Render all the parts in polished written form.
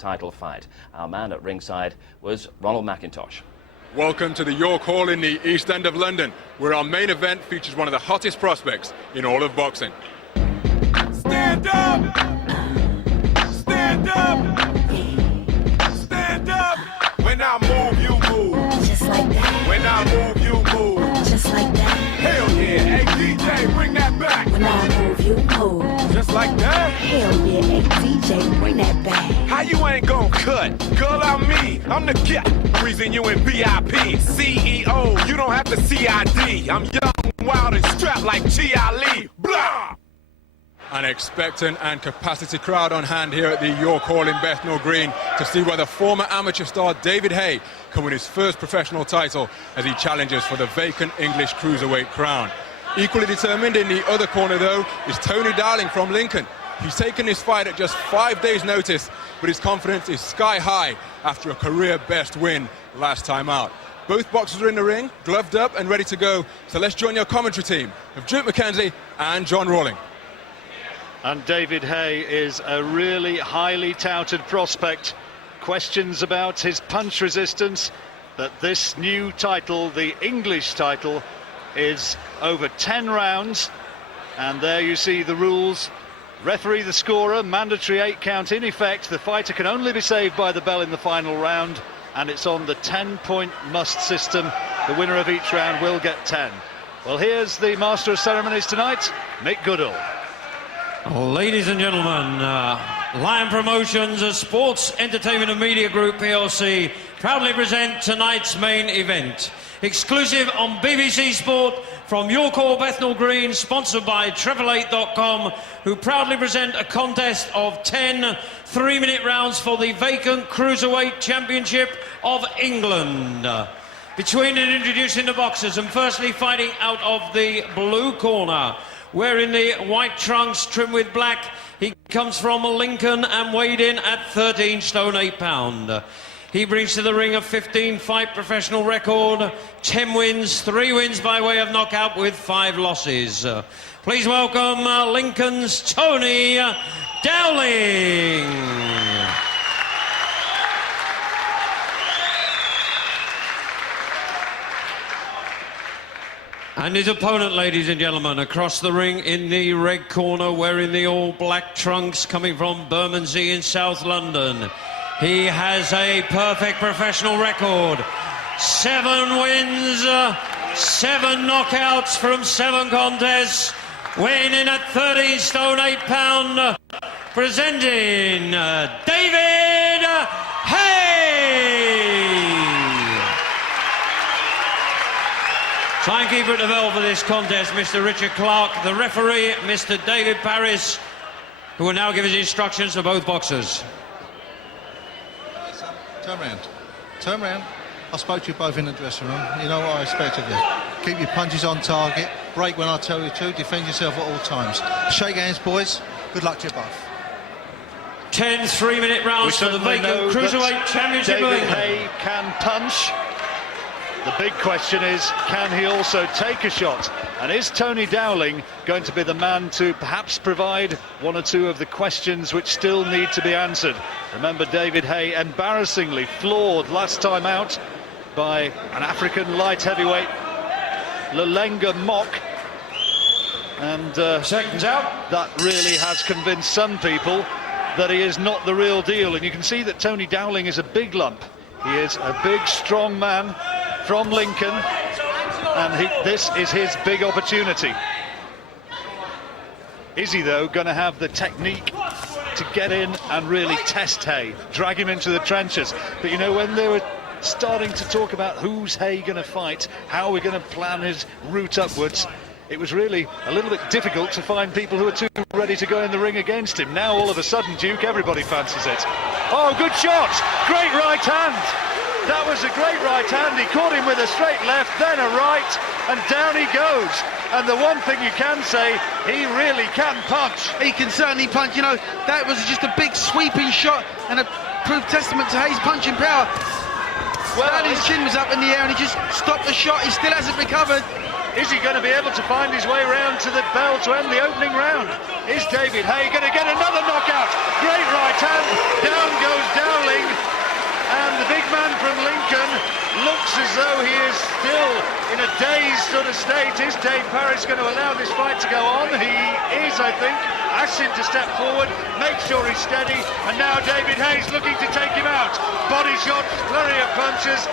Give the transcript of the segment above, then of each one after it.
title fight. Our man at ringside was Ronald McIntosh. Welcome to the York Hall in the East End of London, where our main event features one of the hottest prospects in all of boxing. Stand up! Stand up! Stand up! When I move, you move. Just like that. When I move, you move. Just like that. Hell yeah! Hey DJ, bring that back. When I move, you move. Just like that. Hell yeah, hey DJ, bring that back. How you ain't gon' cut? Girl, I'm me. I'm the guy. Reason you in VIP. CEO, you don't have the CID. I'm young, wild, and strapped like G.I. Lee. Blah! An expectant and capacity crowd on hand here at the York Hall in Bethnal Green to see whether former amateur star David Haye can win his first professional title as he challenges for the vacant English Cruiserweight crown. Equally determined in the other corner, though, is Tony Dowling from Lincoln. He's taken his fight at just 5 days' notice, but his confidence is sky high after a career-best win last time out. Both boxers are in the ring, gloved up and ready to go. So let's join your commentary team of Duke McKenzie and John Rawling. And David Haye is a really highly touted prospect. Questions about his punch resistance, that this new title, the English title, is over 10 rounds. And there you see the rules. Referee the scorer, mandatory 8 count in effect. The fighter can only be saved by the bell in the final round, and it's on the 10-point must system. The winner of each round will get 10. Well, here's the Master of Ceremonies tonight, Mick Goodall. Ladies and gentlemen, Lion Promotions, a sports entertainment and media group PLC, proudly present tonight's main event. Exclusive on BBC Sport from York Hall, Bethnal Green, sponsored by 888.com, who proudly present a contest of 10 3-minute rounds for the vacant Cruiserweight Championship of England. Between and introducing the boxers, and firstly fighting out of the blue corner, wearing the white trunks trimmed with black, he comes from Lincoln and weighed in at 13 stone 8 pound. He brings to the ring a 15-fight professional record, 10 wins, 3 wins by way of knockout with 5 losses. Please welcome Lincoln's Tony Dowling. And his opponent, ladies and gentlemen, across the ring in the red corner, wearing the all-black trunks, coming from Bermondsey in South London. He has a perfect professional record. 7 wins, 7 knockouts from 7 contests, weighing in at 13 stone 8 pound, presenting David Haye. Timekeeper at the bell for this contest, Mr. Richard Clark. The referee, Mr. David Paris, who will now give his instructions to both boxers. Turn round. Turn round. I spoke to you both in the dressing room. You know what I expect of you. Keep your punches on target. Break when I tell you to. Defend yourself at all times. Shake hands, boys. Good luck to you both. 10 3-minute rounds for the vacant Cruiserweight Championship of David England. Haye can punch. The big question is, can he also take a shot? And is Tony Dowling going to be the man to perhaps provide 1 or 2 of the questions which still need to be answered? Remember, David Haye embarrassingly floored last time out by an African light heavyweight, Lalenga Mock. And Seconds out. that really has convinced some people that he is not the real deal. And you can see that Tony Dowling is a big lump. He is a big, strong man from Lincoln, and this is his big opportunity. Is he, though, going to have the technique to get in and really test Haye, drag him into the trenches? But, you know, when they were starting to talk about who's Haye going to fight, how we're going to plan his route upwards, it was really a little bit difficult to find people who are too ready to go in the ring against him. Now, all of a sudden, Duke, everybody fancies it. Oh, good shot! Great right hand! That was a great right hand. He caught him with a straight left, then a right, and down he goes. And the one thing you can say, he really can punch. He can certainly punch. You know, that was just a big sweeping shot and a proof testament to Haye's punching power. Well, his chin was up in the air and he just stopped the shot. He still hasn't recovered. Is he going to be able to find his way round to the bell to end the opening round? Is David Haye going to get another knockout? Great right hand. Down goes man from Lincoln looks as though he is still in a dazed sort of state. Is Dave Parrish going to allow this fight to go on? He is, I think. Asks him to step forward, make sure he's steady, and now David Haye's looking to take him out. Body shots, flurry of punches,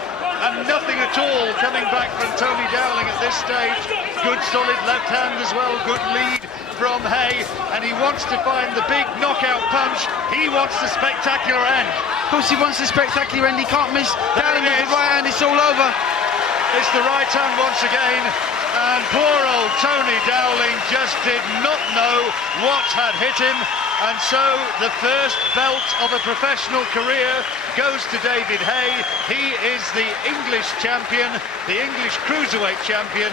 and nothing at all coming back from Tony Dowling at this stage. Good solid left hand as well, good lead from Haye, and he wants to find the big knockout punch. He wants the spectacular end. Of course he wants the spectacular end, he can't miss. Dowling with the right hand, it's all over. It's the right hand once again, and poor old Tony Dowling just did not know what had hit him, and so the first belt of a professional career goes to David Haye. He is the English champion, the English Cruiserweight champion,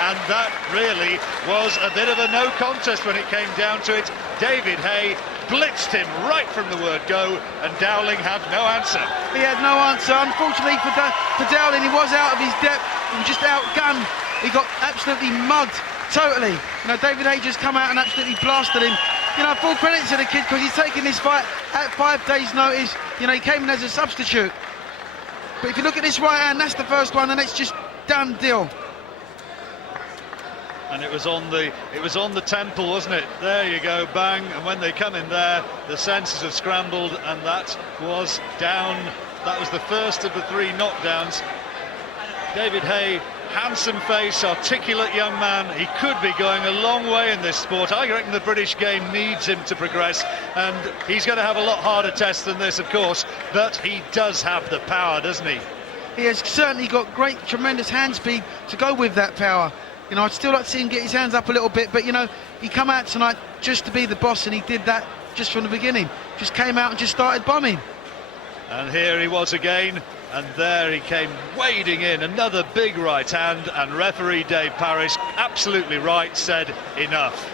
and that really was a bit of a no contest when it came down to it. David Haye blitzed him right from the word go, and Dowling had no answer. He had no answer. Unfortunately for Dowling, he was out of his depth and just outgunned. He got absolutely mugged, totally. You know, David Haye just come out and absolutely blasted him. You know, full credit to the kid because he's taking this fight at 5 days' notice. You know, he came in as a substitute. But if you look at this right hand, that's the first one, and it's just done deal. And it was on the temple, wasn't it? There you go, bang, and when they come in there, the senses have scrambled, and that was down. That was the first of the 3 knockdowns. David Haye, handsome face, articulate young man. He could be going a long way in this sport. I reckon the British game needs him to progress, and he's going to have a lot harder test than this, of course, but he does have the power, doesn't he? He has certainly got great, tremendous hand speed to go with that power. You know, I'd still like to see him get his hands up a little bit, but, you know, he come out tonight just to be the boss, and he did that just from the beginning. Just came out and just started bombing. And here he was again, and there he came wading in. Another big right hand, and referee Dave Parrish, absolutely right, said enough.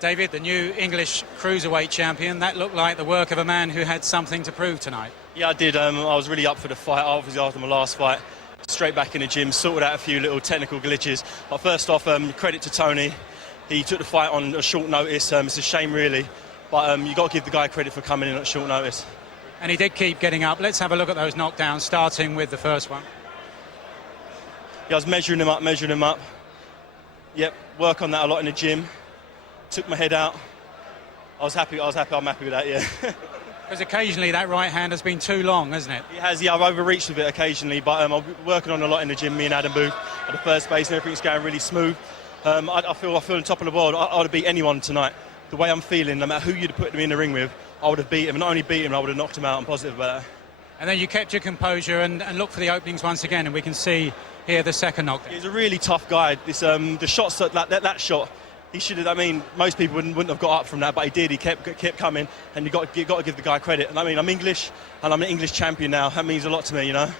David, the new English Cruiserweight champion, that looked like the work of a man who had something to prove tonight. Yeah, I did. I was really up for the fight, obviously after my last fight. Straight back in the gym, sorted out a few little technical glitches. But first off, credit to Tony. He took the fight on a short notice. It's a shame, really. But you've got to give the guy credit for coming in at short notice. And he did keep getting up. Let's have a look at those knockdowns, starting with the first one. Yeah, I was measuring him up. Yep, work on that a lot in the gym. Took my head out. I'm happy with that, yeah. Because occasionally that right hand has been too long, hasn't it? It has, yeah, I've overreached with it occasionally, but I'm working on a lot in the gym, me and Adam Booth, at the first base, and everything's going really smooth. I feel on top of the world. I would have beat anyone tonight. The way I'm feeling, no matter who you'd put me in the ring with, I would have beat him. And not only beat him, I would have knocked him out. I'm positive about that. And then you kept your composure and looked for the openings once again, and we can see here the second knockdown. He's a really tough guy. This the shots that shot. He should have. I mean, most people wouldn't have got up from that, but he did. He kept coming, and you got to give the guy credit. And I mean, I'm English, and I'm an English champion now. That means a lot to me, you know.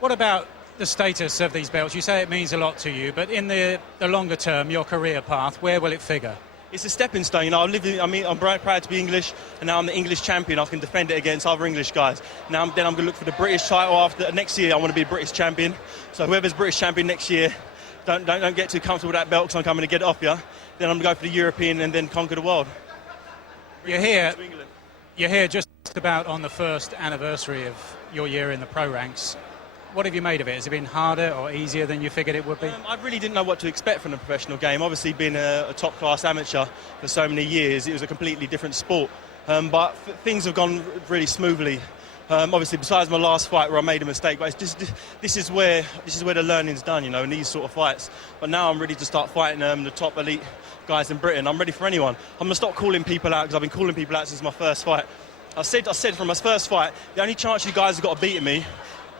What about the status of these belts? You say it means a lot to you, but in the longer term, your career path, where will it figure? It's a stepping stone, you know. I'm proud to be English, and now I'm the English champion. I can defend it against other English guys. Now I'm going to look for the British title after next year. I want to be British champion. So whoever's British champion next year. Don't get too comfortable with that belt because I'm coming to get it off you. Then I'm going to go for the European and then conquer the world. You're here just about on the first anniversary of your year in the pro ranks. What have you made of it? Has it been harder or easier than you figured it would be? I really didn't know what to expect from the professional game. Obviously, being a top-class amateur for so many years, it was a completely different sport. But things have gone really smoothly. Obviously, besides my last fight where I made a mistake, but it's just, this is where the learning's done, you know, in these sort of fights. But now I'm ready to start fighting the top elite guys in Britain. I'm ready for anyone. I'm going to stop calling people out because I've been calling people out since my first fight. I said from my first fight, the only chance you guys have got of beating me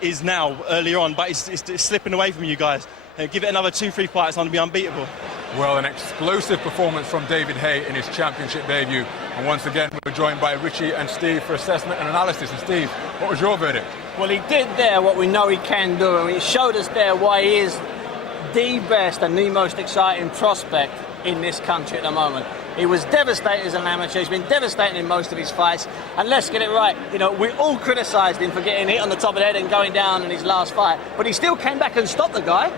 is now, earlier on, but it's slipping away from you guys. Give it another 2-3 fights, I'm going to be unbeatable. Well, an explosive performance from David Haye in his championship debut. And once again, we're joined by Richie and Steve for assessment and analysis. And Steve, what was your verdict? Well, he did there what we know he can do, and he showed us there why he is the best and the most exciting prospect in this country at the moment. He was devastated as an amateur. He's been devastating in most of his fights. And let's get it right. You know, we all criticised him for getting hit on the top of the head and going down in his last fight. But he still came back and stopped the guy.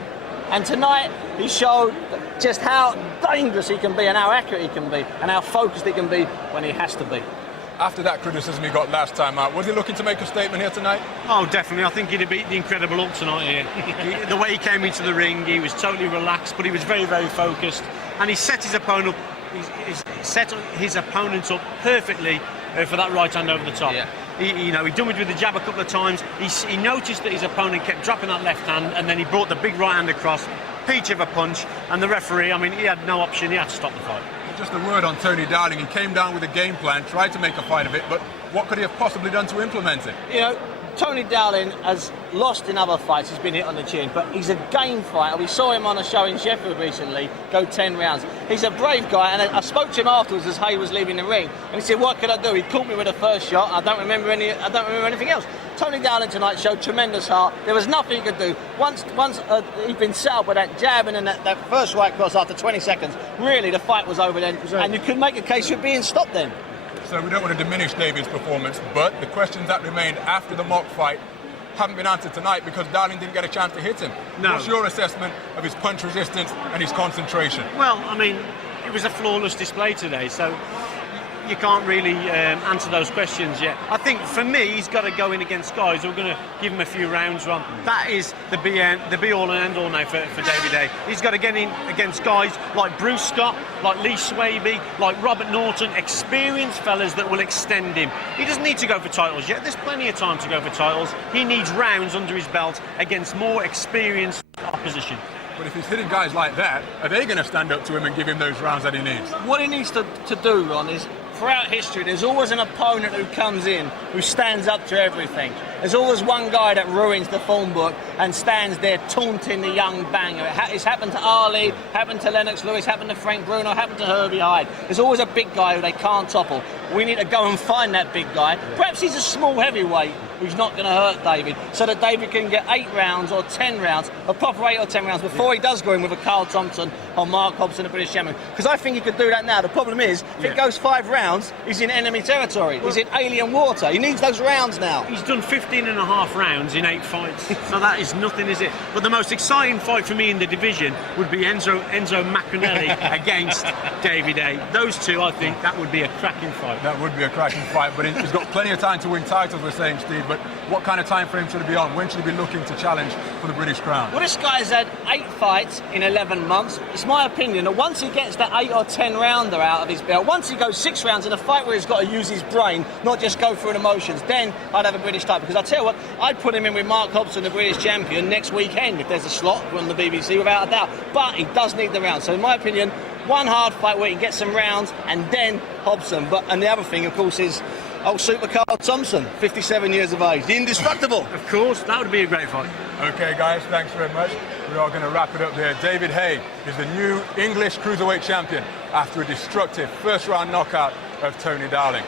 And tonight, he showed just how dangerous he can be and how accurate he can be and how focused he can be when he has to be. After that criticism he got last time out, was he looking to make a statement here tonight? Oh, definitely. I think he'd have beat the Incredible Hulk tonight here. The way he came into the ring, he was totally relaxed, but he was very, very focused. And he set his opponent up perfectly for that right hand over the top. Yeah. He done it with the jab a couple of times. He noticed that his opponent kept dropping that left hand, and then he brought the big right hand across, peach of a punch, and the referee, I mean, he had no option. He had to stop the fight. Just a word on Tony Dowling. He came down with a game plan, tried to make a fight of it, but what could he have possibly done to implement it? You know, Tony Dowling has lost in other fights. He's been hit on the chin, but he's a game fighter. We saw him on a show in Sheffield recently go 10 rounds. He's a brave guy, and I spoke to him afterwards as Haye was leaving the ring, and he said, "What could I do?" He caught me with the first shot. I don't remember anything else. Tony Dowling tonight showed tremendous heart. There was nothing he could do. Once he'd been set up with that jab and then that first right cross after 20 seconds, really the fight was over then, and you could make a case for it being stopped then. So we don't want to diminish David's performance, but the questions that remained after the mock fight haven't been answered tonight because Dowling didn't get a chance to hit him. No. What's your assessment of his punch resistance and his concentration? Well, I mean, it was a flawless display today, so you can't really answer those questions yet. I think for me, he's got to go in against guys who are going to give him a few rounds on. That is the be-all and end-all now for David Haye. He's got to get in against guys like Bruce Scott, like Lee Swaby, like Robert Norton, experienced fellas that will extend him. He doesn't need to go for titles yet. There's plenty of time to go for titles. He needs rounds under his belt against more experienced opposition. But if he's hitting guys like that, are they going to stand up to him and give him those rounds that he needs? What he needs to do, Ron, is throughout history, there's always an opponent who comes in who stands up to everything. There's always one guy that ruins the form book and stands there taunting the young banger. It's happened to Ali, happened to Lennox Lewis, happened to Frank Bruno, happened to Herbie Hyde. There's always a big guy who they can't topple. We need to go and find that big guy. Perhaps he's a small heavyweight who's not going to hurt David, so that David can get 8 rounds or 10 rounds, a proper 8 or 10 rounds, before he does go in with a Carl Thompson or Mark Hobson, the British champion. Because I think he could do that now. The problem is, if it goes 5 rounds, he's in enemy territory. He's in alien water. He needs those rounds now. He's done 15 and a half rounds in 8 fights, so that is nothing, is it? But the most exciting fight for me in the division would be Enzo Macronelli against David Haye. Those two, I think, that would be a cracking fight. That would be a cracking fight, but he's got plenty of time to win titles, we're saying, Steve. But what kind of time frame should he be on? When should he be looking to challenge for the British crown? Well, this guy's had 8 fights in 11 months. It's my opinion that once he gets that 8 or 10 rounder out of his belt, once he goes 6 rounds in a fight where he's got to use his brain, not just go through the emotions, then I'd have a British title. Because I tell you what, I'd put him in with Mark Hobson, the British champion, next weekend if there's a slot on the BBC, without a doubt. But he does need the rounds. So in my opinion, one hard fight where he can get some rounds and then Hobson. And the other thing, of course, is old Super Carl Thompson, 57 years of age, the indestructible. Of course, that would be a great fight. Okay, guys, thanks very much. We are going to wrap it up there. David Haye is the new English Cruiserweight champion after a destructive first-round knockout of Tony Dowling.